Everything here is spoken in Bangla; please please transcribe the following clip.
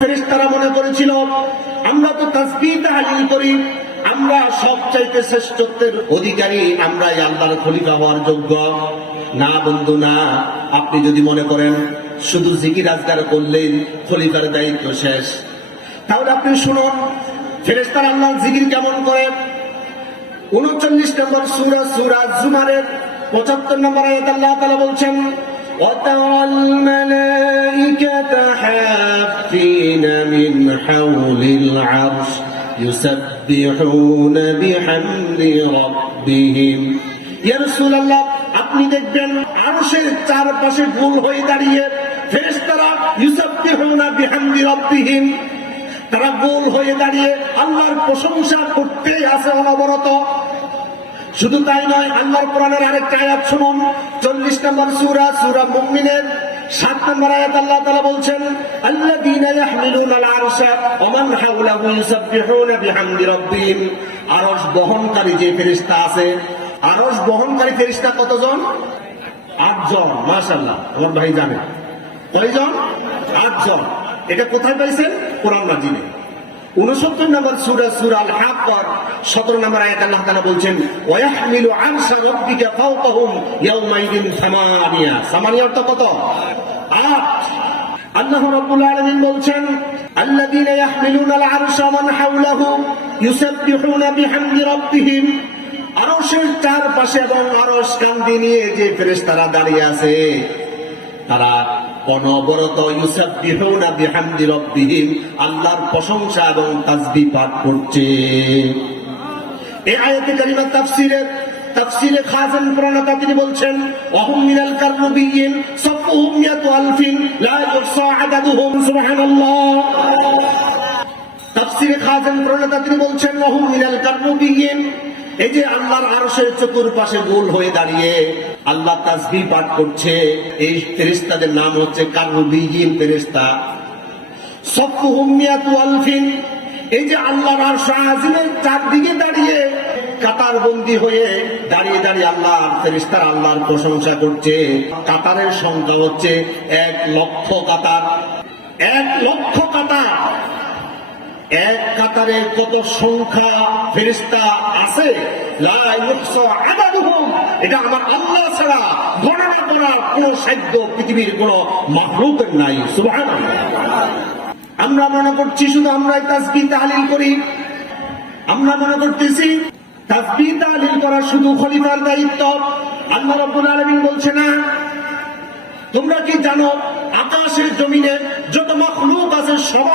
ফেরেশতারা মনে করেছিল আমরা তো তাসবিহ তাহলিল করি, আমরা সবচাইতে শ্রেষ্ঠত্বের অধিকারী, আমরাই আল্লাহর খলিফা হওয়ার যোগ্য। না বন্ধু না, আপনি যদি মনে করেন শুধু জিকির আজকার করলেই খলিফার দায়িত্ব শেষ, তাহলে আপনি শুনুন ফেরেশতারা আল্লাহর জিকির কেমন করে। 39 নম্বর সূরা জুমারের 75 নম্বর আয়াতে আল্লাহ তাআলা বলছেন, وَتَرَى الْمَلَائِكَةَ حَافِّينَ مِنْ حَوْلِ الْعَرْشِ يُسَبِّحُونَ بِحَمْدِ رَبِّهِمْ। ইয়া রাসূলুল্লাহ, আপনি দেখবেন আরশের চারপাশে গোল হয়ে দাঁড়িয়ে ফেরেশতারা ইউসাব্বিহুনা বিহামদি রাব্বিহিম, তারা গোল হয়ে দাঁড়িয়ে আল্লাহর প্রশংসা করতেই আছে অনবরত। শুধু তাই নয়, আল্লাহর কোরআনের আরেকটা আয়াত শুনুন, 40 নম্বর সূরা মুমিনের 7 নম্বর আয়াত আল্লাহ তাআলা বলছেন, আল্লাযীনা ইয়াহমিলুনাল আরশা ওয়া মান হাওলাহু ইউসাব্বিহুনা বিহামদি রাব্বিহিম। আরশ বহনকারী যে ফেরেশতা আছে, আরশ বহনকারী ফেরেশতা কতজন? 8 জন। মাশাআল্লাহ, আমার ভাই জানেন কয়জন? 8 জন। এটা কোথায় পাইছেন? কোরআন মাজিদে 69 নম্বর সূরা আল হাক্কার 17 নম্বর আয়াতে আল্লাহ তাআলা বলছেন, ওয়া ইয়াহমিলু আরশা রাব্বিকা ফাওকাহুম ইয়াওমাইদিন সামানিয়া অর্থ কত? 8। আল্লাহ রাব্বুল আলামিন বলছেন, আল্লাযীনা ইয়াহমিলুনাল আরশা ওয়া মান হাওলাহু ইউসাব্বিহুনা বিহামদি রাব্বিহিম। আরশের চারপাশে এবং আরশ কাঁধে নিয়ে যে ফেরেশতারা দাঁড়িয়ে আছে, তারা অনবরত ইউসাব্বিহুনা বিহামদি রাব্বিহিম, আল্লাহর প্রশংসা এবং তাসবিহ পাঠ করছে। এই আয়াতে কারিমা তাফসীরে খাজান প্রণেতা তিনি বলছেন, ওয়াহুম মিনাল কাররুবিয়িন সাফুহুম মিয়াতু আলফিন লা ইহসা আদাদুহুম। সুবহানাল্লাহ। তাফসীরে খাজান প্রণেতা তিনি বলছেন, ওয়াহুম মিনাল কাররুবিয়িন, এই যে আল্লাহর আরশের চতুর্পাশে গোল হয়ে দাঁড়িয়ে আল্লাহ তাসবিহ পাঠ করছে, এই ফেরেশতাদের নাম হচ্ছে কাররুবিয়িন ফেরেশতা। সাফুহুম মিয়াতু আলফিন, এই যে আল্লাহর আরশ আজিমের চারদিকে দাঁড়িয়ে কাতার বন্দী হয়ে দাঁড়িয়ে দাঁড়িয়ে আল্লাহর ফেরেশতারা আল্লাহর প্রশংসা করছে। কাতারের সংখ্যা হচ্ছে 1 লক্ষ কাতার। 1 লক্ষ কাতার। এক কাতারে কত সংখ্যা ফেরেশতা আছে, লা ইহসা আদাদুহুম, এটা আমার আল্লাহ ছাড়া গণনা করার কোন সাধ্য পৃথিবীর কোন মাখলুকের নাই। সুবহানাল্লাহ। আমরা মনে করছি শুধু আমরাই তাসবিহ তাহলিল করি, আমরা মনে করতেছি তাসবিহ তাহলিল করা শুধু খলিফার দায়িত্ব। আল্লাহ রাব্বুল আলামিন বলছে না। তোমরা কি জানো আকাশের জমিনে যত মাখলুক আছে সব